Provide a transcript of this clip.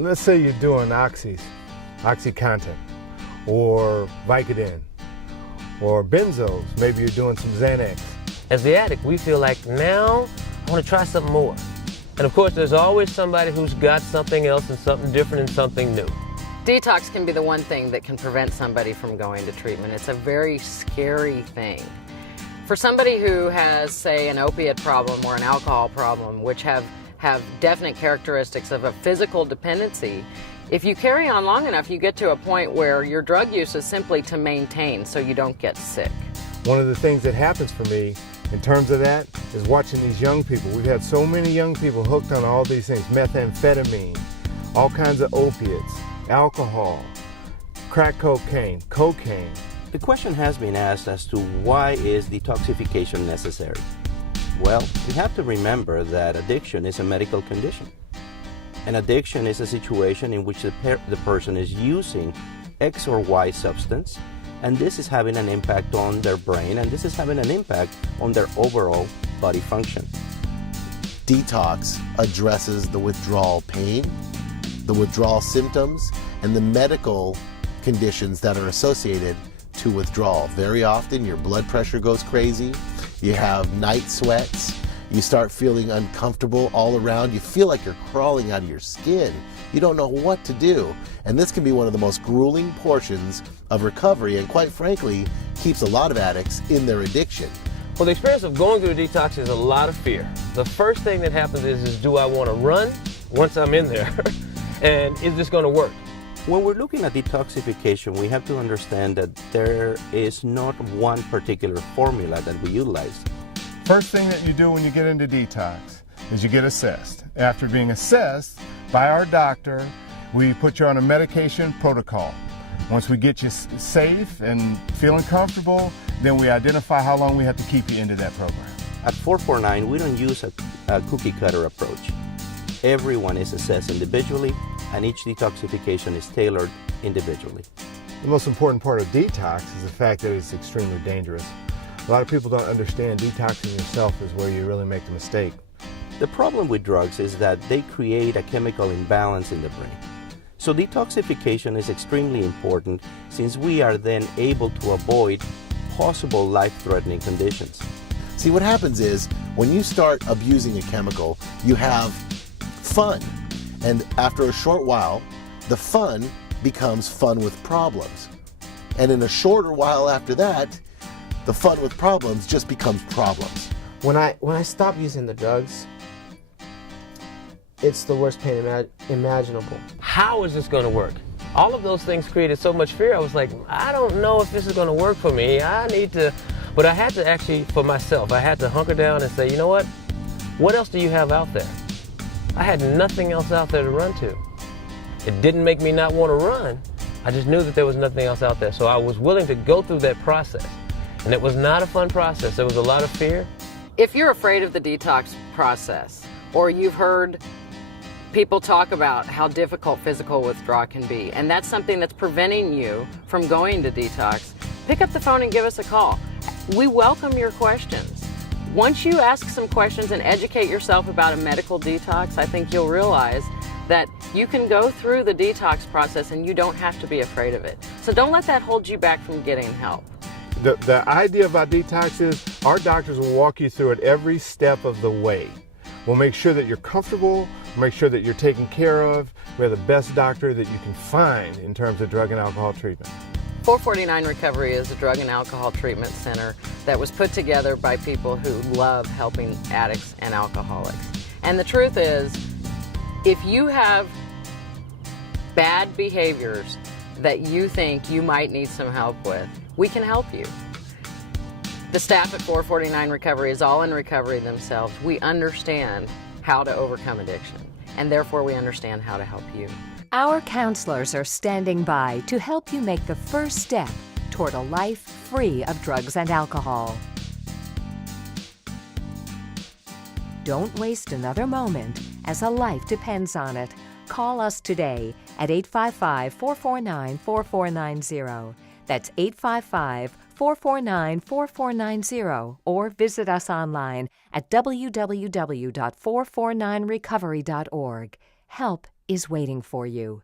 Let's say you're doing OxyContin, or Vicodin, or benzos. Maybe you're doing some Xanax. As the addict, we feel like now I want to try something more. And of course, there's always somebody who's got something else and something different and something new. Detox can be the one thing that can prevent somebody from going to treatment. It's a very scary thing. For somebody who has, say, an opiate problem or an alcohol problem, which have definite characteristics of a physical dependency, if you carry on long enough, you get to a point where your drug use is simply to maintain so you don't get sick. One of the things that happens for me in terms of that is watching these young people. We've had so many young people hooked on all these things, methamphetamine, all kinds of opiates, alcohol, crack cocaine, cocaine. The question has been asked as to why is detoxification necessary? Well, we have to remember that addiction is a medical condition. An addiction is a situation in which the person is using X or Y substance, and this is having an impact on their brain, and this is having an impact on their overall body function. Detox addresses the withdrawal pain, the withdrawal symptoms, and the medical conditions that are associated to withdrawal. Very often your blood pressure goes crazy, you have night sweats, you start feeling uncomfortable all around, you feel like you're crawling out of your skin, you don't know what to do. And this can be one of the most grueling portions of recovery, and quite frankly, keeps a lot of addicts in their addiction. Well, the experience of going through a detox is a lot of fear. The first thing that happens is do I want to run once I'm in there? And is this going to work? When we're looking at detoxification, we have to understand that there is not one particular formula that we utilize. First thing that you do when you get into detox is you get assessed. After being assessed by our doctor, we put you on a medication protocol. Once we get you safe and feeling comfortable, then we identify how long we have to keep you into that program. At 449, we don't use a cookie cutter approach. Everyone is assessed individually, and each detoxification is tailored individually. The most important part of detox is the fact that it's extremely dangerous. A lot of people don't understand detoxing yourself is where you really make the mistake. The problem with drugs is that they create a chemical imbalance in the brain. So detoxification is extremely important, since we are then able to avoid possible life-threatening conditions. See, what happens is when you start abusing a chemical, you have fun. And after a short while, the fun becomes fun with problems. And in a shorter while after that, the fun with problems just becomes problems. When I stop using the drugs, it's the worst pain imaginable. How is this going to work? All of those things created so much fear. I was like, I don't know if this is going to work for me. But I had to actually, for myself, I had to hunker down and say, you know what else do you have out there? I had nothing else out there to run to. It didn't make me not want to run. I just knew that there was nothing else out there. So I was willing to go through that process. And it was not a fun process. There was a lot of fear. If you're afraid of the detox process, or you've heard people talk about how difficult physical withdrawal can be, and that's something that's preventing you from going to detox, pick up the phone and give us a call. We welcome your questions. Once you ask some questions and educate yourself about a medical detox, I think you'll realize that you can go through the detox process and you don't have to be afraid of it. So don't let that hold you back from getting help. The idea about detox is our doctors will walk you through it every step of the way. We'll make sure that you're comfortable, make sure that you're taken care of. We're the best doctor that you can find in terms of drug and alcohol treatment. 449 Recovery is a drug and alcohol treatment center that was put together by people who love helping addicts and alcoholics. And the truth is, if you have bad behaviors that you think you might need some help with, we can help you. The staff at 449 Recovery is all in recovery themselves. We understand how to overcome addiction, and therefore we understand how to help you. Our counselors are standing by to help you make the first step toward a life free of drugs and alcohol. Don't waste another moment, as a life depends on it. Call us today at 855-449-4490. That's 855-449-4490, or visit us online at www.449recovery.org. help is waiting for you.